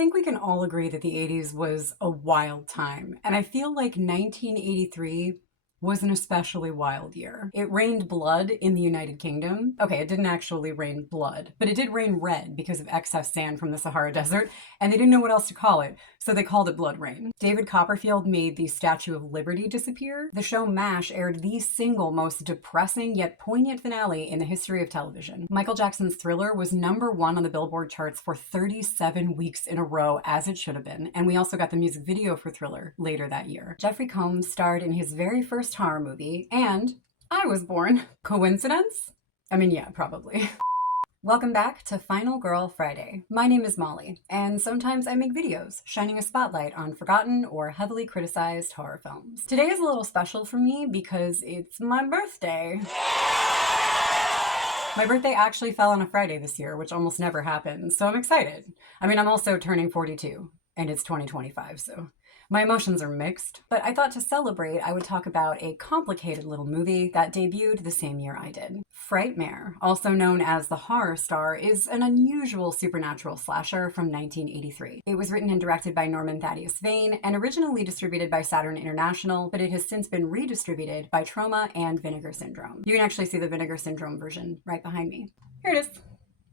think we can all agree that the 80s was a wild time, and I feel like 1983 was an especially wild year. It rained blood in the United Kingdom. Okay, it didn't actually rain blood, but it did rain red because of excess sand from the Sahara Desert, and they didn't know what else to call it, so they called it blood rain. David Copperfield made the Statue of Liberty disappear. The show MASH aired the single most depressing yet poignant finale in the history of television. Michael Jackson's Thriller was #1 on the Billboard charts for 37 weeks in a row, as it should have been, and we also got the music video for Thriller later that year. Jeffrey Combs starred in his very first horror movie, and I was born. Coincidence? I mean, yeah, probably. Welcome back to Final Girl Friday. My name is Molly, and sometimes I make videos shining a spotlight on forgotten or heavily criticized horror films. Today is a little special for me because it's my birthday. My birthday actually fell on a Friday this year, which almost never happens, so I'm excited. I mean, I'm also turning 42, and it's 2025, so my emotions are mixed. But I thought to celebrate, I would talk about a complicated little movie that debuted the same year I did. Frightmare, also known as The Horror Star, is an unusual supernatural slasher from 1983. It was written and directed by Norman Thaddeus Vane and originally distributed by Saturn International, but it has since been redistributed by Troma and Vinegar Syndrome. You can actually see the Vinegar Syndrome version right behind me. Here it is.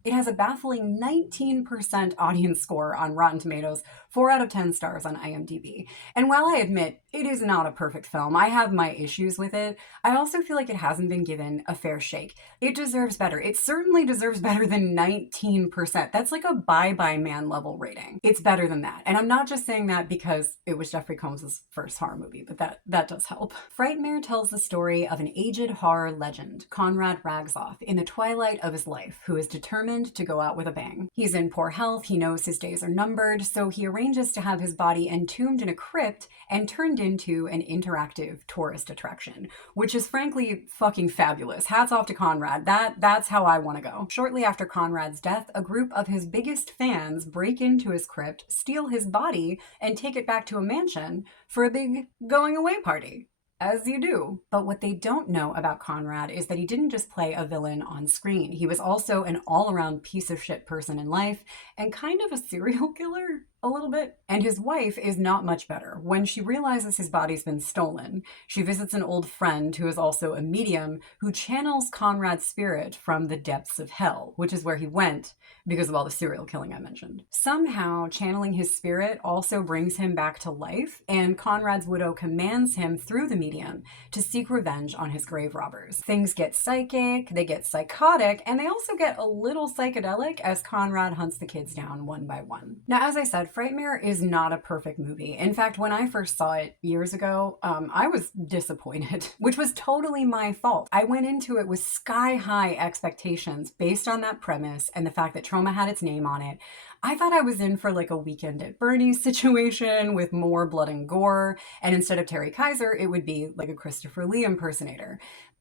It has a baffling 19% audience score on Rotten Tomatoes, 4 out of 10 stars on IMDb. And while I admit it is not a perfect film, I have my issues with it, I also feel like it hasn't been given a fair shake. It deserves better. It certainly deserves better than 19%. That's like a Bye-Bye Man level rating. It's better than that. And I'm not just saying that because it was Jeffrey Combs' first horror movie, but that does help. Frightmare tells the story of an aged horror legend, Conrad Ragzoff, in the twilight of his life, who is determined to go out with a bang. He's in poor health, he knows his days are numbered, so he arranges to have his body entombed in a crypt and turned into an interactive tourist attraction, which is frankly fucking fabulous. Hats off to Conrad. That's how I want to go. Shortly after Conrad's death, a group of his biggest fans break into his crypt, steal his body, and take it back to a mansion for a big going away party. As you do. But what they don't know about Conrad is that he didn't just play a villain on screen. He was also an all-around piece of shit person in life and kind of a serial killer. A little bit. And his wife is not much better. When she realizes his body's been stolen, she visits an old friend who is also a medium who channels Conrad's spirit from the depths of hell, which is where he went because of all the serial killing I mentioned. Somehow, channeling his spirit also brings him back to life, and Conrad's widow commands him through the medium to seek revenge on his grave robbers. Things get psychic, they get psychotic, and they also get a little psychedelic as Conrad hunts the kids down one by one. Now, as I said, Frightmare is not a perfect movie. In fact, when I first saw it years ago, I was disappointed, which was totally my fault. I went into it with sky-high expectations based on that premise and the fact that Troma had its name on it. I thought I was in for like a Weekend at Bernie's situation with more blood and gore, and instead of Terry Kaiser, it would be like a Christopher Lee impersonator.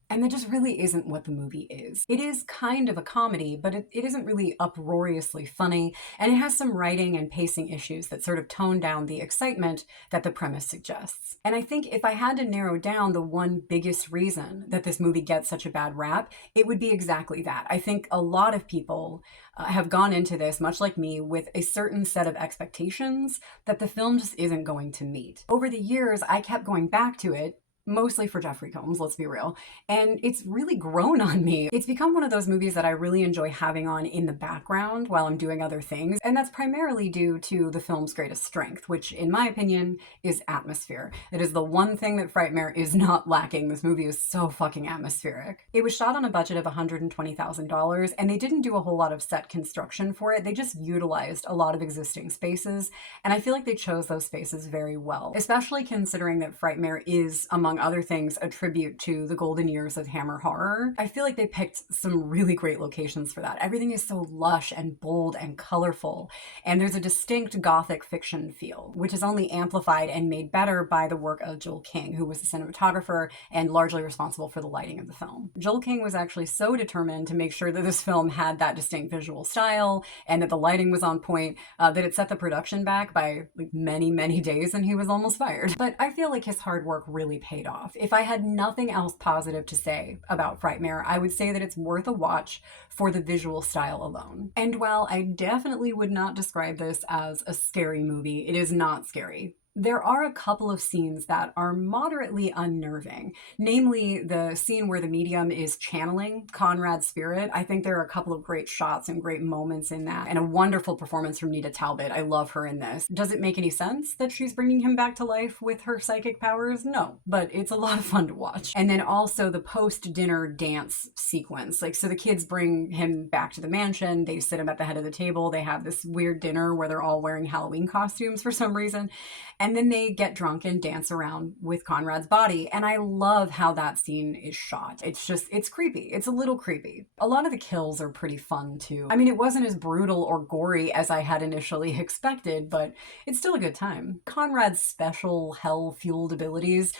And that just really isn't what the movie is. It is kind of a comedy, but it isn't really uproariously funny, and it has some writing and pacing issues that sort of tone down the excitement that the premise suggests. And I think if I had to narrow down the one biggest reason that this movie gets such a bad rap, it would be exactly that. I think a lot of people have gone into this, much like me, with a certain set of expectations that the film just isn't going to meet. Over the years, I kept going back to it, mostly for Jeffrey Combs, let's be real. And it's really grown on me. It's become one of those movies that I really enjoy having on in the background while I'm doing other things. And that's primarily due to the film's greatest strength, which in my opinion is atmosphere. It is the one thing that Frightmare is not lacking. This movie is so fucking atmospheric. It was shot on a budget of $120,000 and they didn't do a whole lot of set construction for it. They just utilized a lot of existing spaces. And I feel like they chose those spaces very well, especially considering that Frightmare is, among other things, a tribute to the golden years of Hammer horror. I feel like they picked some really great locations for that. Everything is so lush and bold and colorful, and there's a distinct gothic fiction feel, which is only amplified and made better by the work of Joel King, who was the cinematographer and largely responsible for the lighting of the film. Joel King was actually so determined to make sure that this film had that distinct visual style and that the lighting was on point that it set the production back by like many days, and he was almost fired. But I feel like his hard work really paid paid off. If I had nothing else positive to say about Frightmare, I would say that it's worth a watch for the visual style alone. And while I definitely would not describe this as a scary movie, it is not scary. There are a couple of scenes that are moderately unnerving, namely the scene where the medium is channeling Conrad's spirit. I think there are a couple of great shots and great moments in that, and a wonderful performance from Nita Talbot. I love her in this. Does it make any sense that she's bringing him back to life with her psychic powers? No, but it's a lot of fun to watch. And then also the post-dinner dance sequence. Like, so the kids bring him back to the mansion, they sit him at the head of the table, they have this weird dinner where they're all wearing Halloween costumes for some reason. And then they get drunk and dance around with Conrad's body. And I love how that scene is shot. It's creepy. It's a little creepy. A lot of the kills are pretty fun too. I mean, it wasn't as brutal or gory as I had initially expected, but it's still a good time. Conrad's special hell-fueled abilities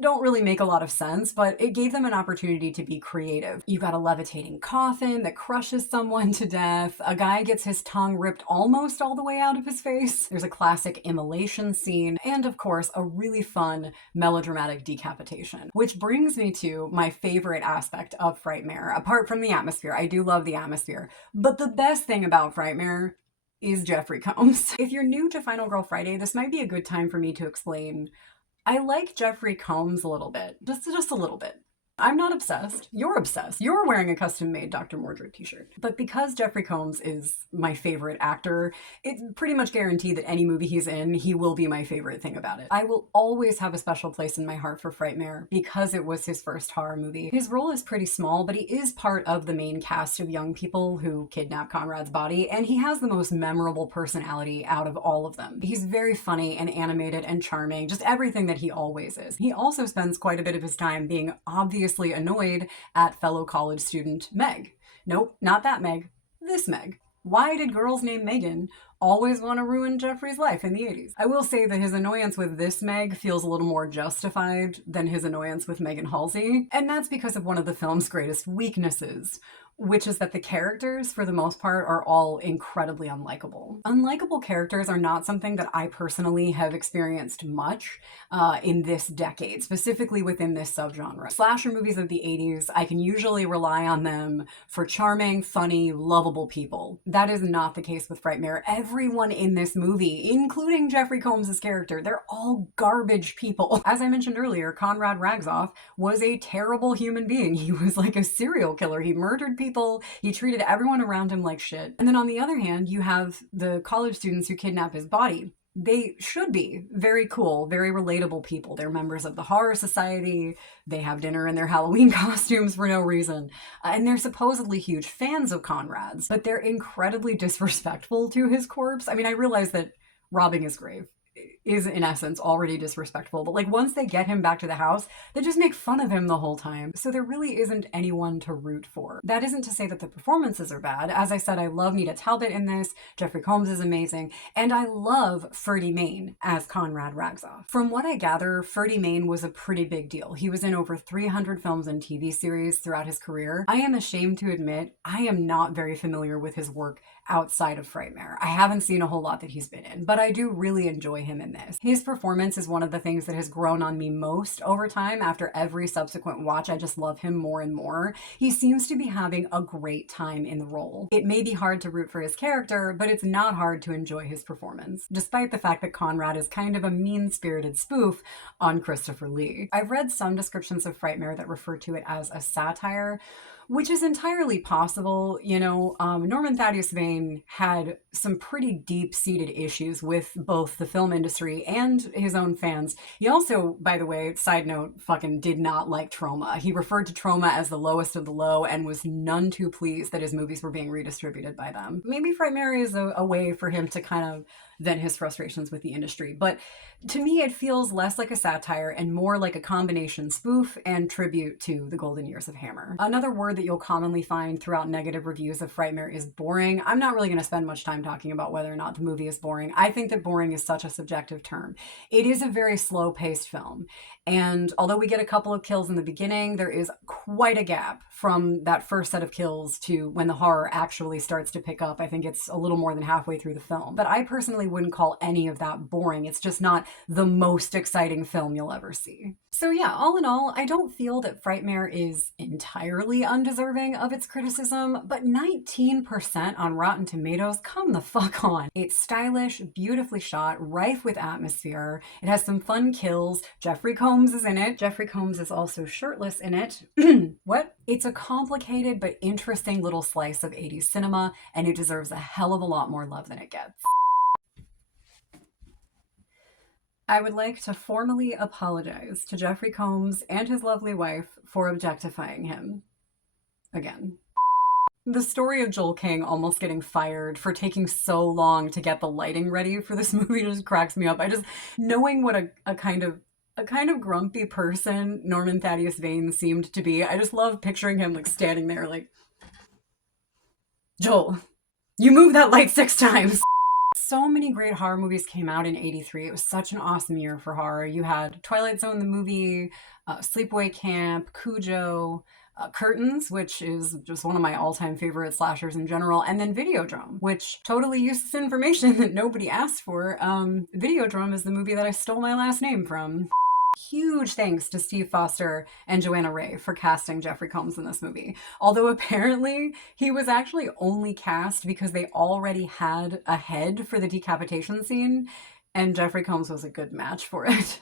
don't really make a lot of sense, but it gave them an opportunity to be creative. You got a levitating coffin that crushes someone to death. A guy gets his tongue ripped almost all the way out of his face. There's a classic immolation scene, and of course, a really fun melodramatic decapitation. Which brings me to my favorite aspect of Frightmare. Apart from the atmosphere, I do love the atmosphere, but the best thing about Frightmare is Jeffrey Combs. If you're new to Final Girl Friday, this might be a good time for me to explain I like Jeffrey Combs a little bit, just a little bit. I'm not obsessed. You're obsessed. You're wearing a custom-made Dr. Mordred t-shirt. But because Jeffrey Combs is my favorite actor, it's pretty much guaranteed that any movie he's in, he will be my favorite thing about it. I will always have a special place in my heart for Frightmare because it was his first horror movie. His role is pretty small, but he is part of the main cast of young people who kidnap Conrad's body, and he has the most memorable personality out of all of them. He's very funny and animated and charming, just everything that he always is. He also spends quite a bit of his time being obviously annoyed at fellow college student Meg. Nope, not that Meg. This Meg. Why did girls named Megan always want to ruin Jeffrey's life in the 80s? I will say that his annoyance with this Meg feels a little more justified than his annoyance with Megan Halsey, and that's because of one of the film's greatest weaknesses, which is that the characters, for the most part, are all incredibly unlikable. Unlikable characters are not something that I personally have experienced much in this decade, specifically within this subgenre. Slasher movies of the 80s, I can usually rely on them for charming, funny, lovable people. That is not the case with Frightmare. Everyone in this movie, including Jeffrey Combs' character, they're all garbage people. As I mentioned earlier, Conrad Ragzoff was a terrible human being. He was like a serial killer. He murdered people. He treated everyone around him like shit. And then on the other hand, you have the college students who kidnap his body. They should be very cool, very relatable people. They're members of the horror society. They have dinner in their Halloween costumes for no reason. And they're supposedly huge fans of Conrad's, but they're incredibly disrespectful to his corpse. I mean, I realize that robbing his grave is in essence already disrespectful, but like once they get him back to the house, they just make fun of him the whole time. So there really isn't anyone to root for. That isn't to say that the performances are bad. As I said, I love Nita Talbot in this, Jeffrey Combs is amazing, and I love Ferdy Mayne as Conrad Ragzoff. From what I gather, Ferdy Mayne was a pretty big deal. He was in over 300 films and TV series throughout his career. I am ashamed to admit, I am not very familiar with his work outside of Frightmare. I haven't seen a whole lot that he's been in, but I do really enjoy him in this. His performance is one of the things that has grown on me most over time. After every subsequent watch, I just love him more and more. He seems to be having a great time in the role. It may be hard to root for his character, but it's not hard to enjoy his performance, despite the fact that Conrad is kind of a mean-spirited spoof on Christopher Lee. I've read some descriptions of Frightmare that refer to it as a satire, which is entirely possible. You know, Norman Thaddeus Vane had some pretty deep-seated issues with both the film industry and his own fans. He also, by the way, side note, fucking did not like Troma. He referred to Troma as the lowest of the low and was none too pleased that his movies were being redistributed by them. Maybe Frightmare is a way for him to kind of vent his frustrations with the industry, but to me it feels less like a satire and more like a combination spoof and tribute to the golden years of Hammer. Another word that you'll commonly find throughout negative reviews of Frightmare is boring. I'm not really going to spend much time talking about whether or not the movie is boring. I think that boring is such a subjective term. It is a very slow-paced film. And although we get a couple of kills in the beginning, there is quite a gap from that first set of kills to when the horror actually starts to pick up. I think it's a little more than halfway through the film. But I personally wouldn't call any of that boring. It's just not the most exciting film you'll ever see. So yeah, all in all, I don't feel that Frightmare is entirely undeserving of its criticism, but 19% on Rotten Tomatoes, come the fuck on. It's stylish, beautifully shot, rife with atmosphere. It has some fun kills. Jeffrey Combs is in it. Jeffrey Combs is also shirtless in it. What? It's a complicated but interesting little slice of 80s cinema, and it deserves a hell of a lot more love than it gets. I would like to formally apologize to Jeffrey Combs and his lovely wife for objectifying him. Again. The story of Joel King almost getting fired for taking so long to get the lighting ready for this movie just cracks me up. I just, knowing what a kind of grumpy person Norman Thaddeus Vane seemed to be, I just love picturing him like standing there like, Joel, you moved that light 6 times. So many great horror movies came out in '83. It was such an awesome year for horror. You had Twilight Zone the movie, Sleepaway Camp, Cujo, Curtains, which is just one of my all-time favorite slashers in general, and then Videodrome, which totally uses information that nobody asked for. Videodrome is the movie that I stole my last name from. Huge thanks to Steve Foster and Joanna Ray for casting Jeffrey Combs in this movie. Although apparently he was actually only cast because they already had a head for the decapitation scene, and Jeffrey Combs was a good match for it.